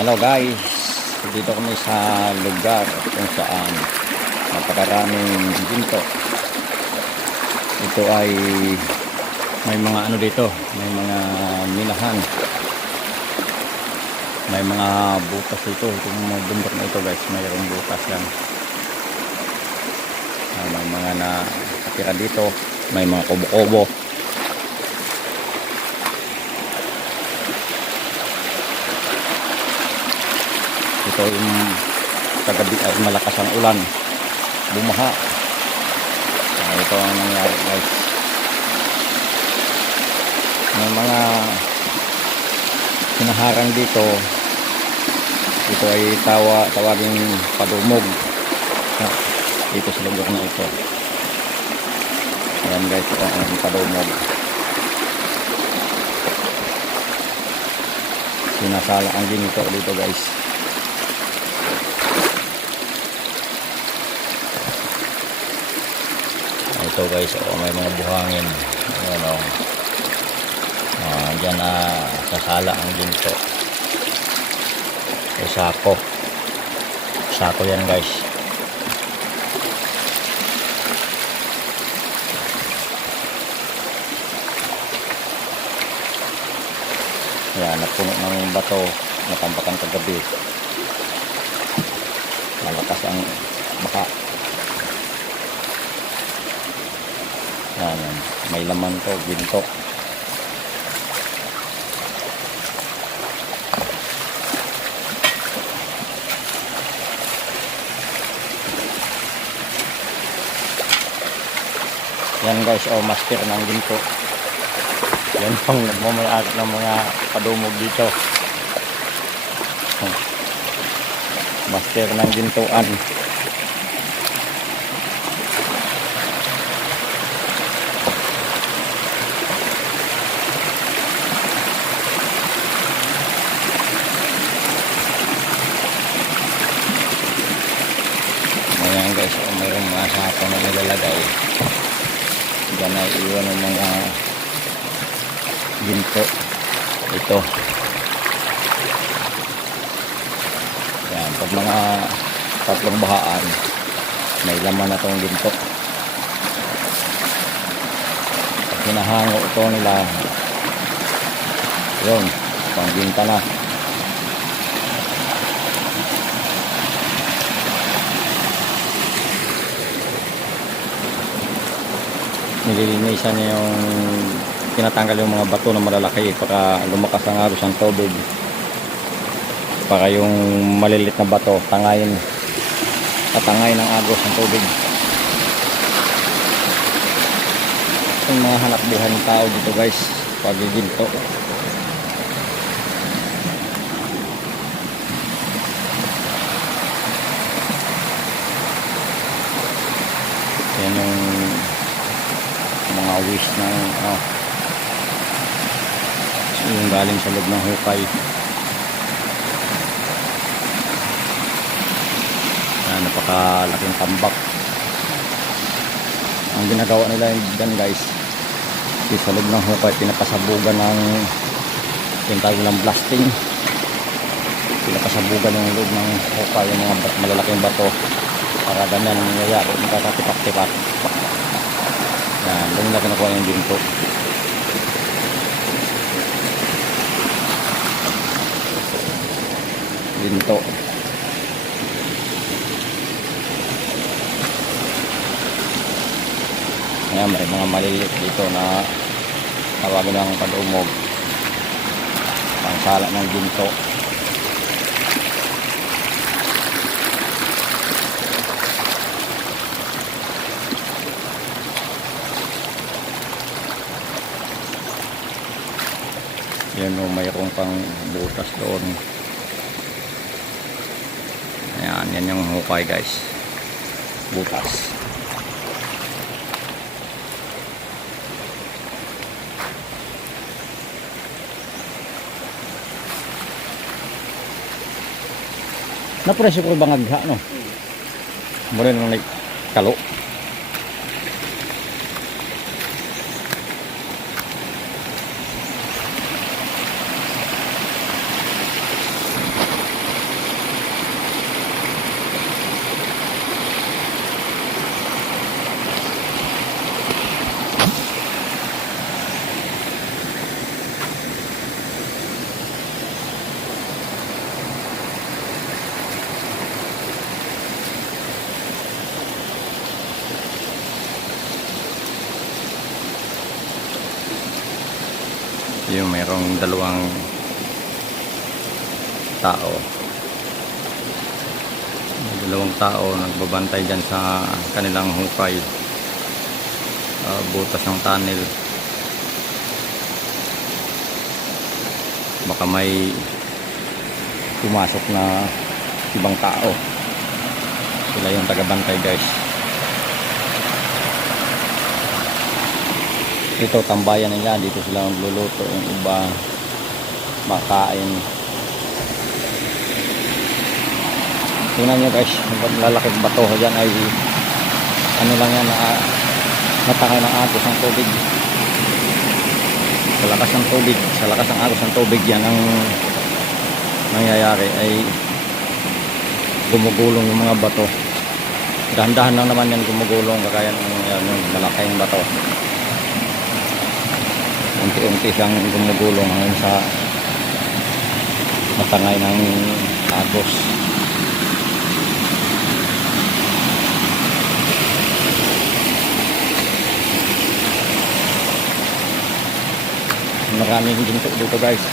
Hello guys, dito kami sa lugar kung saan napakaraming ginto. Ito ay may mga ano dito, may mga minahan. May mga butas dito. Itong mga bundok na ito guys, mayroong butas yan. Ah, May mga nakatira dito, may mga kubo-kubo. Ito yung kagabi ay malakas ang ulan. Bumaha. Ah, ito ang nangyari guys. May mga sinaharang dito. Ito ay tawa tawaging padumog. Ah, dito sa lugar na ito. Ayan guys ito ang padumog. Sinasala ang ginito dito guys ito guys. Oh, may mga buhangin. Ayan o ah, dyan na sasala ang ginto may sako. Sako yan guys. Yan napuno ng bato. Natampakan kagabi. Malakas ang baka Yan, yan. May laman to, ginto. Yan guys, oh master ng ginto. Yan pang nagmamayari ng mga padumog dito. Master ng gintoan. Ayan guys, oh, sako na nilalagay. Diyan na iwan ng mga ginto. Ito. Yan, pag mga tatlong bahaan, may laman na itong ginto. Pag hinahango ito nila, yun, pangginta na. Nililinisan niya yung tinatanggal yung mga bato na malalaki para lumakas ang agos ng tubig. Para yung malilit na bato tangayin. Tatangay ng agos ng tubig. Yung mga hanap buhay ng tao dito guys pagiginto yan yung mga wish ng ano yung galing sa loob ng hukay. Ah, napakalaking tambak ang ginagawa nila dyan guys. Is sa loob ng hukay pinapasabugan ng yung tawag ng blasting. Pinapasabugan yung loob ng hukay yung mga malalaking bato para ganyan ang nangyayari. Magkakatipak-tipak yan, doon nila kinukuha yung ginto. Ginto. Ayan, may mga maliliit dito na tawagin ng padumog. Pangsala ng ginto. Yan o, mayroong pang butas doon. Ayan, yan yung hukay guys. Butas. Napresyo ko bang agha, no? Mula nung kalo. Yung mayroong dalawang tao. May dalawang tao nagbabantay dyan sa kanilang hukay. Ah, butas ng tunnel. Baka may pumasok na ibang tao. Sila yung tagabantay guys ito tambayan nila dito sila magluluto yung iba makain. Tingnan nyo guys lalaking bato. Dyan ay ano lang yan na natangay ng agos ng tubig. Sa lakas ng tubig sa lakas ng agos ng tubig yan ang nangyayari ay gumugulong yung mga bato. Dahan-dahan lang naman yan gumugulong kagaya ng yan, yung malaking bato unti-unti siyang gumugulong hanggang sa matangay ng agos. Maraming ginto dito guys.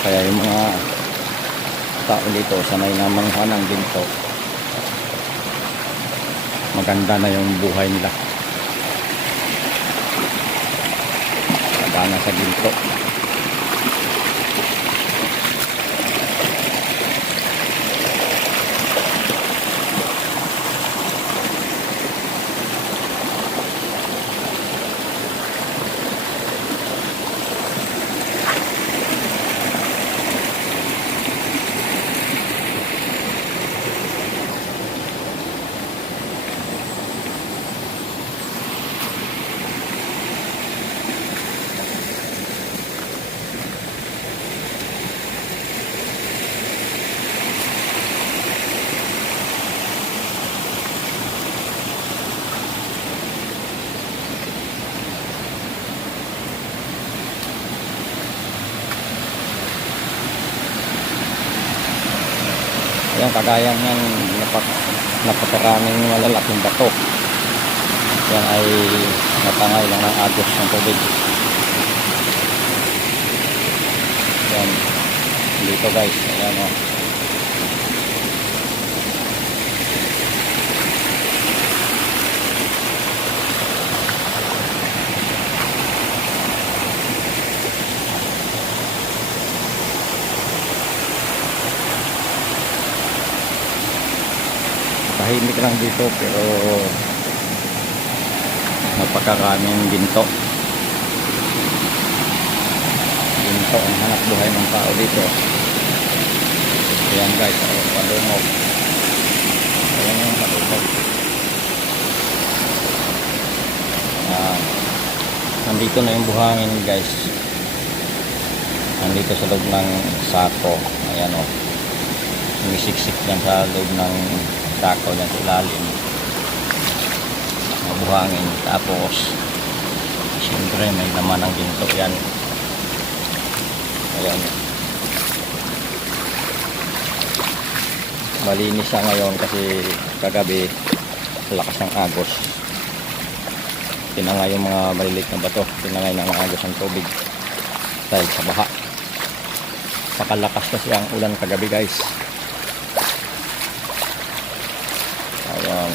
Kaya yung mga tao dito sanay na mangha ng ginto. Maganda na yung buhay nila Magana sa ginto Ayan, kagaya ng napak, napakaraming malalaking bato. Yan ay natangay lang ng agos ng tubig. Yan. Dito guys. Ayan o. tahimik lang dito pero napakaraming ginto. Ginto ang hanap buhay ng tao dito. Ayan guys oh, palungog ayan yung palungog ah, nandito na yung buhangin guys. Nandito sa loob ng sako. Ayan o oh. umisiksik yan sa loob ng sako dyan sa ilalim. Mabuhangin tapos siyempre may laman ng ginto yan. Ayan. Malinis siya ngayon kasi kagabi lakas ng agos. Tinangay yung mga maliliit na bato. Tinangay ng agos ng tubig. Dahil sa baha. Pakalakas kasi ang ulan kagabi guys Ayan.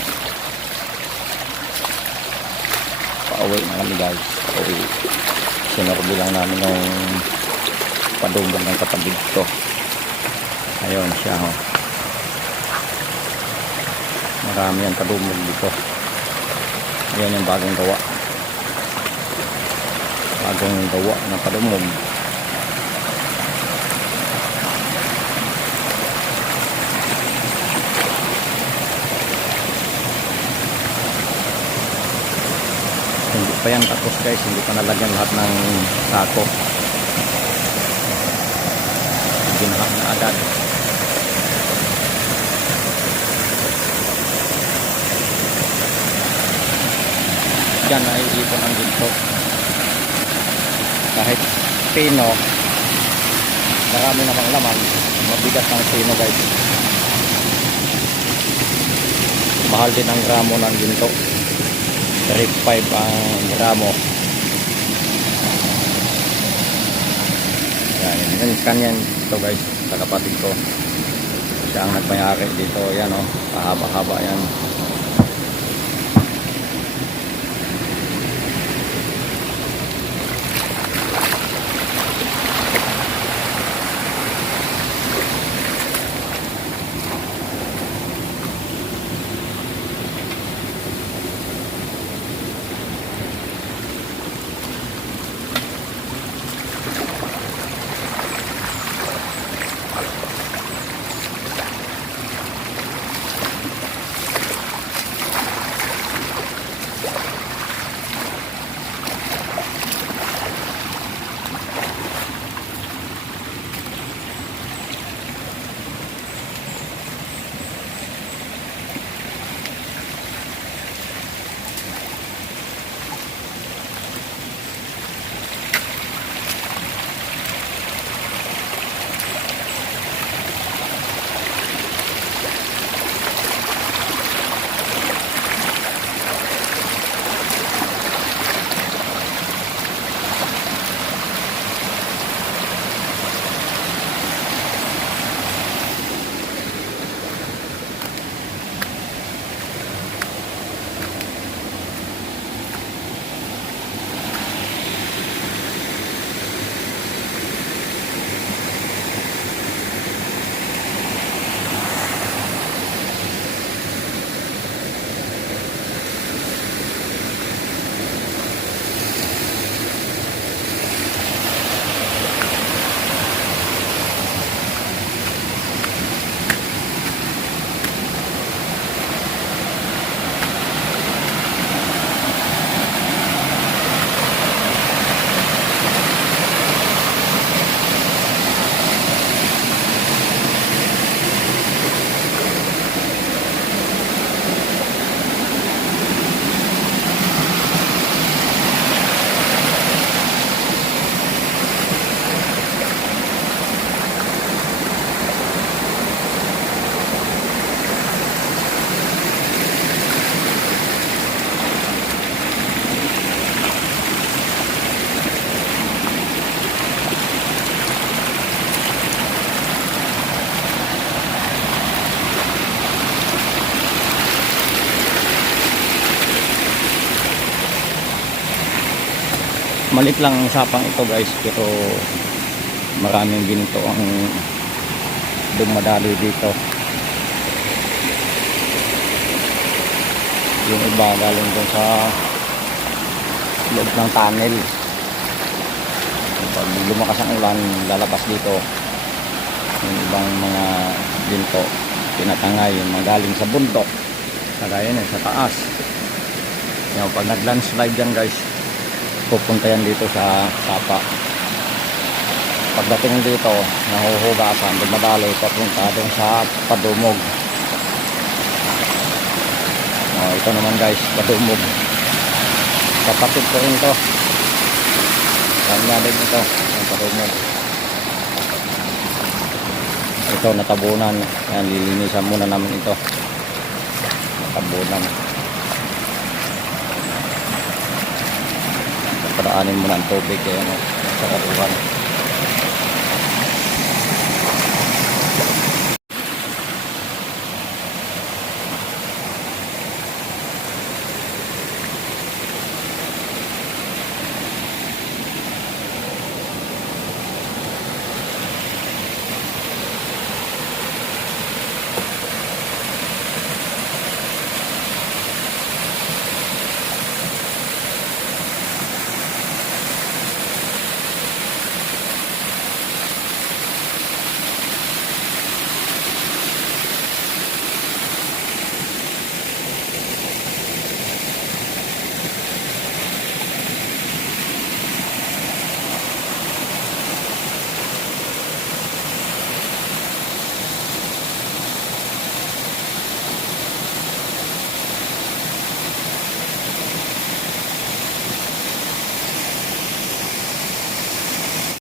Pauwi na kami guys. Pauwi. Sinorbi lang namin yung padunggan ng kapatid ko. Ayun siya ho. Marami ang padunggan dito. Ayan yung bagong gawa. Bagong gawa ng padunggan. hindi pa yan tapos guys hindi pa nalagyan lahat ng sako. Ginahan na agad. Dyan ay ipon ang ginto kahit pino marami namang laman. Mabigat ang pino guys. Mahal din ang gramo ng ginto 35 ang gramo yan yun kanyan ito guys sa kapatid ko. Siya ang nagmayari dito. Yan o oh, pahaba haba yan. Malit lang ang sapang ito guys, pero maraming ginto ang dumadali dito. Yung iba galing dun sa loob ng tunnel. Pag lumakas ang ulan, lalabas dito. Yung ibang mga ginto, tinatangay, yung mga galing sa bundok. Kagaya na sa taas. Yung pag nag-landslide yan guys, pupunta yan dito sa sapa. Pagdating dito, nahuhugasan, dumadaloy papunta doon sa padumog. Oh, ito naman guys, padumog. Kapatid ko rin to. Kanya din ito, ang padumog. Ito, natabunan. Yan, lilinisan muna namin ito. Natabunan. Padaanin mo na ang tubig kaya ano, sa katuwan.